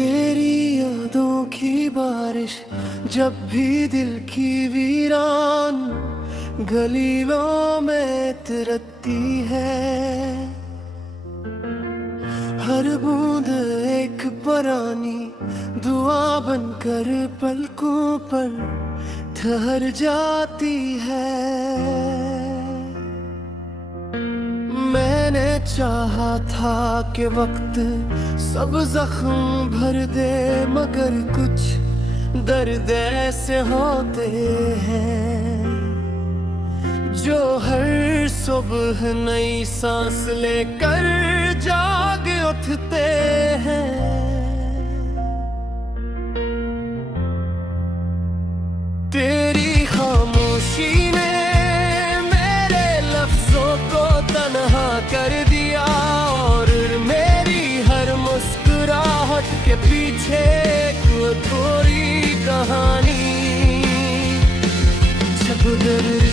तेरी यादों की बारिश जब भी दिल की वीरान गलियों में तिरकती है। हर बूंद एक पुरानी दुआ बनकर पलकों पर ठहर जाती है। मैंने चाहा था कि वक्त सब जख्म भर दे, मगर कुछ दर्द ऐसे होते हैं जो हर सुबह नई सांस लेकर जाग उठते हैं। तेरी खामोशी ने मेरे लफ्जों को तन्हा कर दिया, और मेरी हर मुस्कुराहट के पीछे एक थोड़ी कहानी। जब दर्द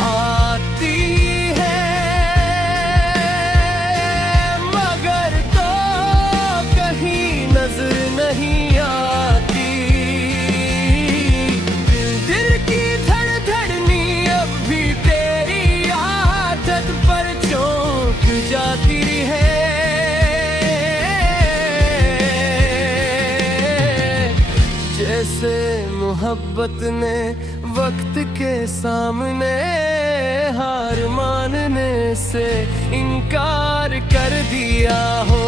आती है मगर तो कहीं नजर नहीं आती। दिल की धड़धड़नी अब भी तेरी आदत पर चौंक जाती है। जैसे मोहब्बत ने वक्त के सामने हार मानने से इनकार कर दिया हो।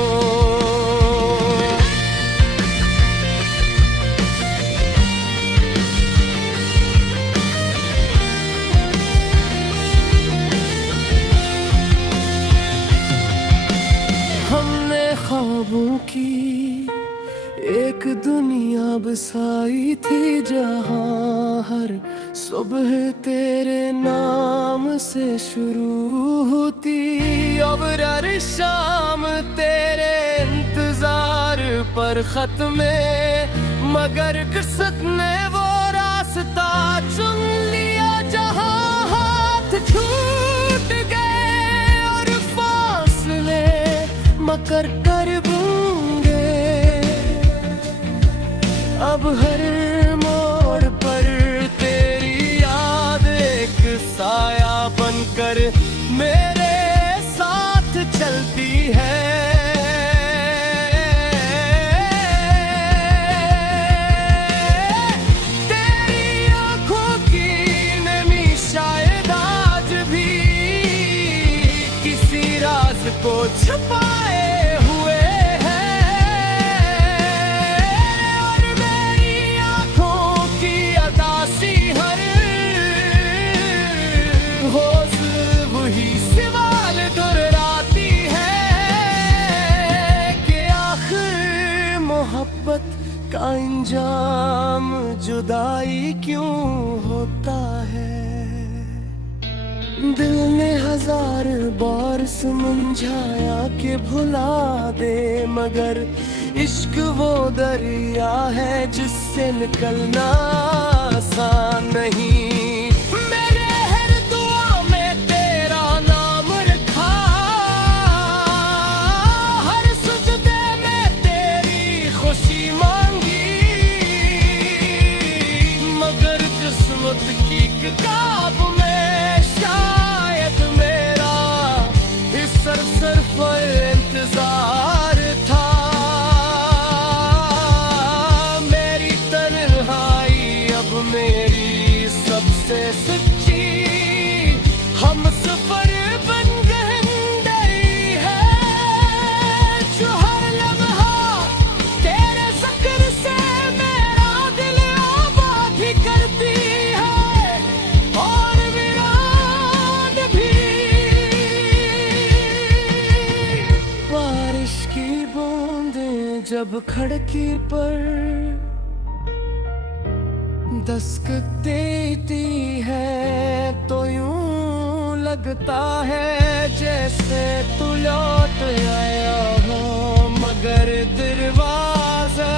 हमने ख्वाबों की एक दुनिया बसाई थी, जहां हर सुबह तेरे नाम से शुरू होती, अब हर शाम तेरे इंतजार पर खत्म। मगर किस्मत ने वो रास्ता चुन लिया जहां हाथ छूट गए और फासले मकर कर बूंगे। अब हर मोड़ पर तेरी याद एक साया बनकर मेरे साथ चलती है। तेरी आंखों की नमी शायद आज भी किसी राज को छुपाए हुए का अंजाम जुदाई क्यों होता है। दिल ने हजार बार समझाया कि भुला दे, मगर इश्क वो दरिया है जिससे निकलना आसान नहीं। मेरे हर दुआ में तेरा नाम रखा, हर सजदे में तेरी खुशी की किताब में शायद मेरा इस सरसर पर इंतजार था। मेरी तन्हाई अब मेरी सबसे सच्ची हम सफर बन गई है, जो हर लम्हा तेरे जिक्र से मेरा दिल आबाद भी करती है। जब खिड़की पर दस्तक देती है तो यूं लगता है जैसे तू लौट आया हो, मगर दरवाजा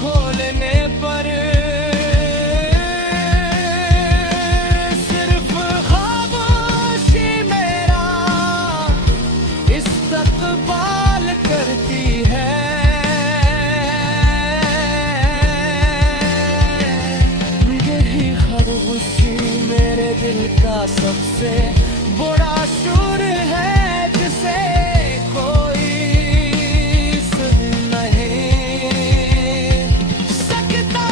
खोलने पर सिर्फ खामोशी मेरा इस्तकबाल करती है। से बड़ा शूर है जिसे कोई सुन नहीं सकता।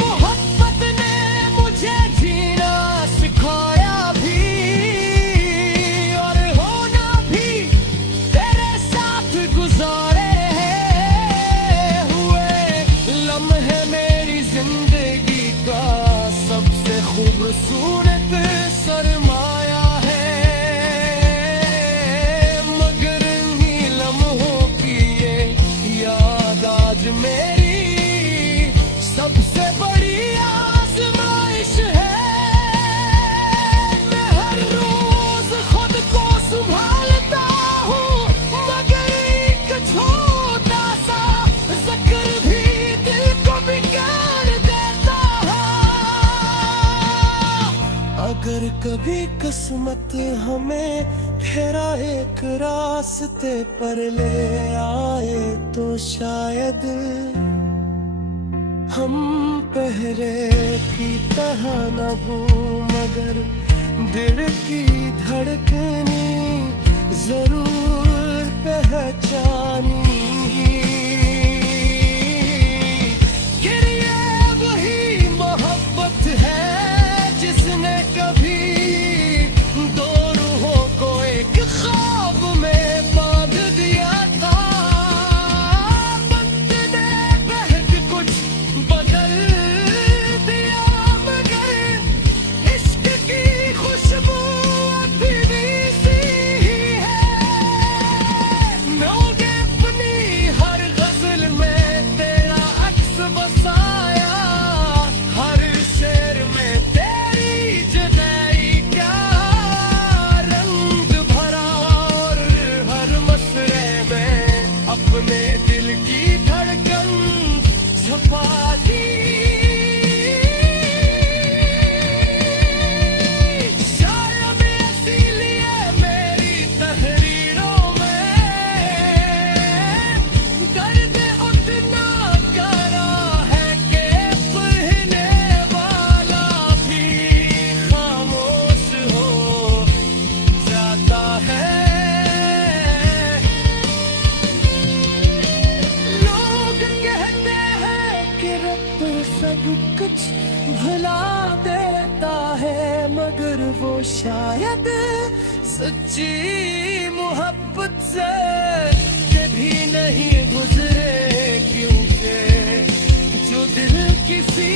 मोहब्बत ने मुझे जीना सिखाया भी और होना भी तेरे साथ गुजारे हैं। हुए लम्हे मेरी जिंदगी का सबसे खूबसूरत सरमाया है, मगर इन्हीं लम्हों की ये याद आज मेरी सबसे बड़ी आजमाइश है। मैं हर रोज खुद को संभालता हूँ, मगर एक छोटा सा जिक्र भी दिल को बिगाड़ देता है। अगर कभी किस्मत हमें फेरा एक रास्ते पर ले आए तो शायद हम पहले की तरह न हो, मगर दिल की धड़कने जरूर पहचानी। फिर ये वही मोहब्बत है जिसने कभी दो रूहों को एक ख्वाब में बांध दिया था। बंदे बहक कुछ बदल दिया, मगर इश्क की खुशबू अभी भी सी ही है। मैंने अपनी हर गजल में तेरा अक्स बसाया, हर शेर में तेरी जुदाई का रंग भरा और हर मसरे में अपने दिल की धड़कन छुपा दी। शायद इसीलिए मेरी तहरीरों में दर्द उतना गहरा है कि पढ़ने वाला भी खामोश हो जाता है। लोग कहते हैं कि रब सब कुछ भुला देता है, मगर वो शायद सच्ची मोहब्बत से कभी नहीं गुजरे, क्योंकि जो दिल किसी